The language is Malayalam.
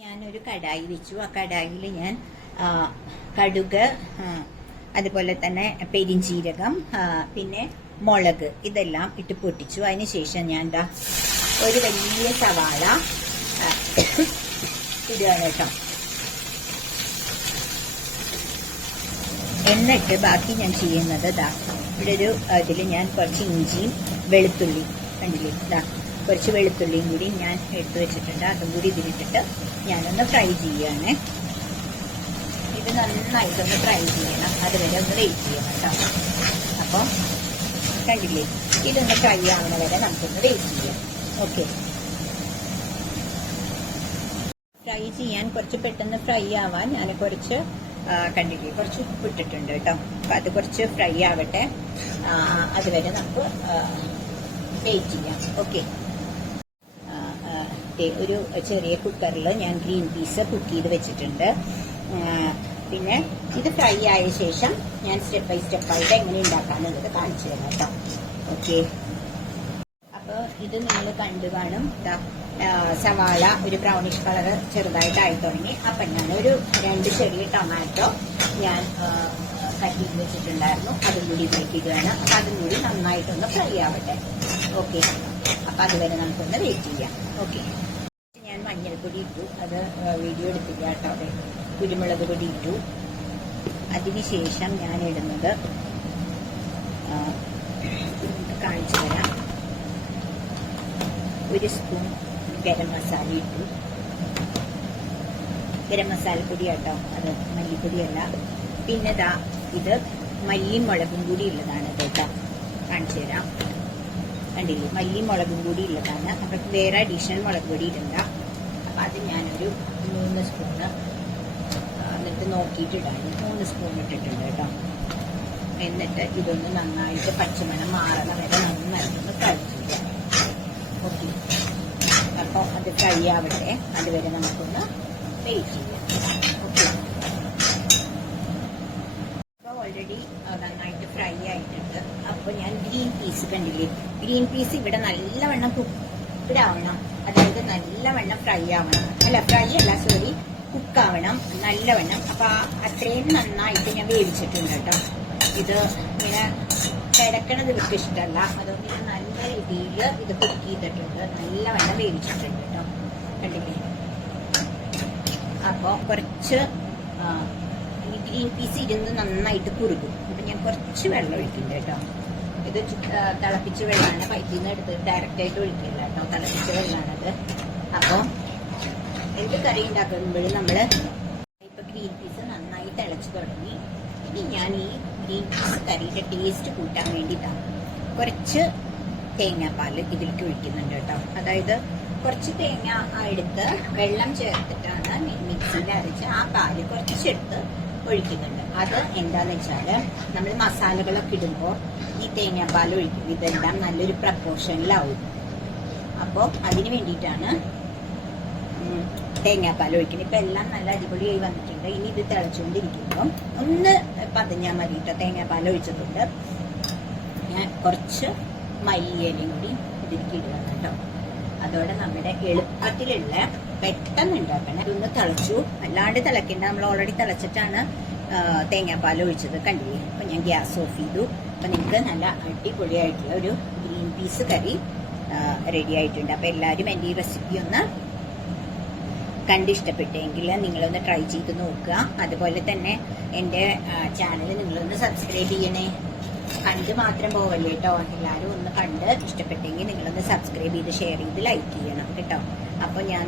ഞാനൊരു കടായി വെച്ചു. ആ കടായിൽ ഞാൻ കടുക്, അതുപോലെ തന്നെ പെരിഞ്ചീരകം, പിന്നെ മുളക് ഇതെല്ലാം ഇട്ട് പൊട്ടിച്ചു. അതിനുശേഷം ഞാൻ ഒരു വലിയ സവാള ഇടുകയാണ് കേട്ടോ. എന്നിട്ട് ബാക്കി ഞാൻ ചെയ്യുന്നത് ഇവിടെ ഒരു ഇതിൽ ഞാൻ കുറച്ച് ഇഞ്ചിയും വെളുത്തുള്ളി കണ്ടില്ലേ, കുറച്ച് വെളുത്തുള്ളിയും കൂടി ഞാൻ എടുത്തു വെച്ചിട്ടുണ്ട്. അതും കൂടി ഇതിലിട്ടിട്ട് ഞാനൊന്ന് ഫ്രൈ ചെയ്യുകയാണ്. ഇത് നന്നായിട്ടൊന്ന് ഫ്രൈ ചെയ്യണം, അതുവരെ ഒന്ന് വെയിറ്റ് ചെയ്യണം കേട്ടോ. അപ്പോൾ കണ്ടില്ലേ, ഇതൊന്ന് ഫ്രൈ ആവുന്ന വരെ നമുക്കൊന്ന് വെയിറ്റ് ചെയ്യാം. ഓക്കെ, ഫ്രൈ ചെയ്യാൻ കുറച്ച് പെട്ടെന്ന് ഫ്രൈ ആവാൻ ഞാൻ കുറച്ച് കണ്ടില്ലേ കുറച്ച് ഉപ്പിട്ടിട്ടുണ്ട് കേട്ടോ. അപ്പം അത് കുറച്ച് ഫ്രൈ ആവട്ടെ, അതുവരെ നമുക്ക് വെയിറ്റ് ചെയ്യാം. ഓക്കെ, ഒരു ചെറിയ കുക്കറിൽ ഞാൻ ഗ്രീൻ പീസ് കുക്ക് ചെയ്ത് വെച്ചിട്ടുണ്ട്. പിന്നെ ഇത് ഫ്രൈ ആയ ശേഷം ഞാൻ സ്റ്റെപ്പ് ബൈ സ്റ്റെപ്പായിട്ട് എങ്ങനെ ഉണ്ടാക്കാന്നുള്ളത് കാണിച്ചു തരാം കേട്ടോ. ഓക്കെ, അപ്പോൾ ഇത് നിങ്ങൾ കണ്ടു കാണും. സവാള ഒരു ബ്രൗണിഷ് കളർ ചെറുതായിട്ടായി തുടങ്ങി. അപ്പം ഞാനൊരു 2 ചെറിയ ടൊമാറ്റോ ഞാൻ കട്ട് ചെയ്ത് വെച്ചിട്ടുണ്ടായിരുന്നു, അതും കൂടി ഇതിലേക്ക് ഇടുകയാണ്. അപ്പം അതും കൂടി നന്നായിട്ടൊന്ന് ഫ്രൈ ആവട്ടെ. ഓക്കെ, അപ്പം അതുവരെ നമുക്കൊന്ന് വെയിറ്റ് ചെയ്യാം. ഓക്കെ, ഞാൻ മഞ്ഞൾപ്പൊടി ഇട്ടു, അത് വീഡിയോ എടുത്തില്ല കേട്ടോ. അതെ, കുരുമുളക് പൊടി ഇട്ടു. അതിനുശേഷം ഞാൻ ഇടുന്നത് കാണിച്ചു തരാം. 1 സ്പൂൺ ഗരം മസാല ഇട്ടു. ഗരം മസാലപ്പൊടി കേട്ടോ, അത് മല്ലിപ്പൊടിയല്ല. പിന്നെ ഇത് മല്ലിയും മുളകും കൂടി ഉള്ളതാണ് കേട്ടോ, കാണിച്ചു തരാം. കണ്ടില്ലേ, മല്ലിയും മുളകും കൂടി ഉള്ളതാണ്. അപ്പം വേറെ അഡീഷണൽ മുളക് പൊടി ഇടണ്ട. അപ്പം അത് ഞാനൊരു 3 സ്പൂണ് എന്നിട്ട് നോക്കിയിട്ടിടാണ്. 3 സ്പൂൺ ഇട്ടിട്ടുണ്ട് കേട്ടോ. എന്നിട്ട് ഇതൊന്ന് നന്നായിട്ട് പച്ചമണം മാറണ വരെ നന്നായിട്ടൊന്ന് ഫ്രൈ ചെയ്യാം. ഓക്കെ, അപ്പോൾ അത് ഫ്രൈ ആവട്ടെ, അതുവരെ നമുക്കൊന്ന് വെയിറ്റ് ചെയ്യാം. ഓക്കെ, അപ്പോൾ ഓൾറെഡി നന്നായിട്ട് ഫ്രൈ ആയിട്ടുണ്ട്. അപ്പോൾ ഞാൻ ഗ്രീൻ പീസ് കണ്ടില്ലേ, ഗ്രീൻ പീസ് ഇവിടെ നല്ലവണ്ണം കുക്ക്ഡ് ആവണം, അതായത് നല്ലവണ്ണം ഫ്രൈ ആവണം. കുക്കാവണം നല്ലവണ്ണം. അപ്പൊ അത്രയും നന്നായിട്ട് ഞാൻ വേവിച്ചിട്ടുണ്ട് കേട്ടോ. ഇത് ഇങ്ങനെ കിടക്കണത് എനിക്ക് ഇഷ്ടമല്ല, അതുകൊണ്ട് ഞാൻ നല്ല രീതിയിൽ ഇത് കുക്ക് ചെയ്തിട്ടുണ്ട്, നല്ലവണ്ണം വേവിച്ചിട്ടുണ്ട് കേട്ടോ. കണ്ടില്ലേ, അപ്പോൾ കുറച്ച് ഈ ഗ്രീൻ പീസ് ഇരുന്ന് നന്നായിട്ട് കുറുകും. അപ്പം ഞാൻ കുറച്ച് വെള്ളം ഒഴിക്കുന്നുണ്ട് കേട്ടോ. ഇത് തിളപ്പിച്ച വെള്ളമാണ്, പൈപ്പിൽ നിന്ന് എടുത്ത് ഡയറക്റ്റായിട്ട് ഒഴിക്കില്ല കേട്ടോ, തിളപ്പിച്ച വെള്ളമാണത്. അപ്പോൾ എന്ത് കറി ഉണ്ടാക്കുമ്പോഴും നമ്മൾ ഇപ്പം ഗ്രീൻ പീസ് നന്നായി തിളച്ച് തുടങ്ങി. ഇനി ഞാൻ ഈ ഗ്രീൻ പീസ് കറിയുടെ ടേസ്റ്റ് കൂട്ടാൻ വേണ്ടിയിട്ടാണ് കുറച്ച് തേങ്ങാപ്പാൽ ഇതിലേക്ക് ഒഴിക്കുന്നുണ്ട് കേട്ടോ. അതായത് കുറച്ച് തേങ്ങ എടുത്ത് വെള്ളം ചേർത്തിട്ടാണ് മിക്സിയിൽ അരച്ച് ആ പാല് കുറച്ചെടുത്ത് ഒഴിക്കുന്നുണ്ട്. അത് എന്താന്ന് വെച്ചാൽ നമ്മൾ മസാലകളൊക്കെ ഇടുമ്പോൾ ഈ തേങ്ങാപ്പാൽ ഒഴിക്കും, ഇതെല്ലാം നല്ലൊരു പ്രപ്പോർഷനിലാവും. അപ്പോൾ അതിന് വേണ്ടിയിട്ടാണ് തേങ്ങാപ്പാൽ ഒഴിക്കുന്നത്. ഇപ്പം എല്ലാം നല്ല അടിപൊളിയായി വന്നിട്ടുണ്ട്. ഇനി ഇത് തിളച്ചുകൊണ്ടിരിക്കുമ്പം ഒന്ന് പതിഞ്ഞാൽ മതി കേട്ടോ. തേങ്ങാപ്പാൽ ഒഴിച്ചിട്ടുണ്ട്. ഞാൻ കുറച്ച് മല്ലിയിലയും കൂടി ഇതിലേക്ക് ഇടുകയാണ് കേട്ടോ. അതോടെ നമ്മുടെ എളുപ്പത്തിലുള്ള പെട്ടെന്ന് ഉണ്ടാക്കണം. ഇതൊന്ന് തിളച്ചു, അല്ലാണ്ട് തിളക്കേണ്ട, നമ്മൾ ഓൾറെഡി തിളച്ചിട്ടാണ് തേങ്ങാപ്പാൽ ഒഴിച്ചത്. കണ്ടില്ലേ, അപ്പം ഞാൻ ഗ്യാസ് ഓഫ് ചെയ്തു. അപ്പം നിങ്ങൾക്ക് നല്ല അടിപൊളിയായിട്ടുള്ള ഒരു ഗ്രീൻ പീസ് കറി റെഡി ആയിട്ടുണ്ട്. അപ്പം എല്ലാവരും എൻ്റെ ഈ റെസിപ്പി ഒന്ന് കണ്ടിഷ്ടപ്പെട്ടെങ്കിൽ നിങ്ങളൊന്ന് ട്രൈ ചെയ്ത് നോക്കുക. അതുപോലെ തന്നെ എൻ്റെ ചാനൽ നിങ്ങളൊന്ന് സബ്സ്ക്രൈബ് ചെയ്യണേ. കണ്ട് മാത്രം പോവല്ലേ കേട്ടോ, എല്ലാവരും ഒന്ന് കണ്ട് ഇഷ്ടപ്പെട്ടെങ്കിൽ നിങ്ങളൊന്ന് സബ്സ്ക്രൈബ് ചെയ്ത് ഷെയർ ചെയ്ത് ലൈക്ക് ചെയ്യണം കേട്ടോ. അപ്പോൾ ഞാൻ